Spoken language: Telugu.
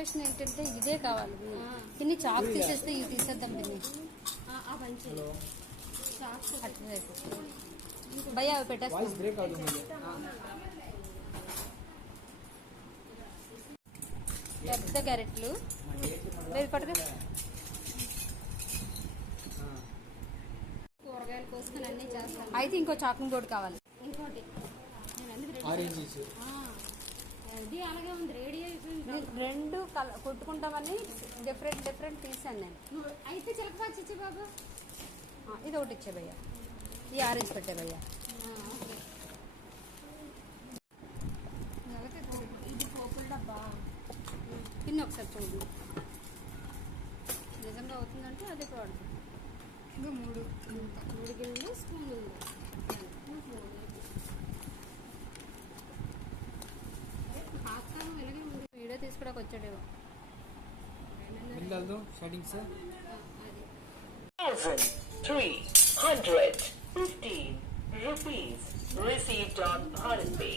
రిజర్వేషన్ ఏంటంటే ఇదే కావాలి. తిని చాకు తీసేస్తే ఇవి తీసేద్దాం తిని. భయ్యా అవి పెట్టేస్తాం. పెద్ద క్యారెట్లు పట్టుకు కూరగాయలు కోసుకొని అన్నీ చేస్తాను. అయితే ఇంకో చాకింగ్ బోర్డు కావాలి. ఇంకోటి అలాగే ఉంది, రెడీ అయిపోయింది. రెండు కొట్టుకుంటామని డిఫరెంట్ తీసాను నేను. అయితే చిలకపాచి ఇచ్చే బాబు, ఇది ఒకటి ఇచ్చే భయ్యా. ఈ ఆరెంజ్ పెట్టే భయ్యా. ఇది పోపుల డబ్బా. పిన్ ఒకసారి చూడు, నిజంగా అవుతుందంటే అదే ప్రోడక్ట్. ఇంకా మూడు గిన్నెలు స్పూన్లు ఉంది. వీడియో తీసుకోవడానికి వచ్చాడేమో. 1,315 rupees received on Bharat Pay.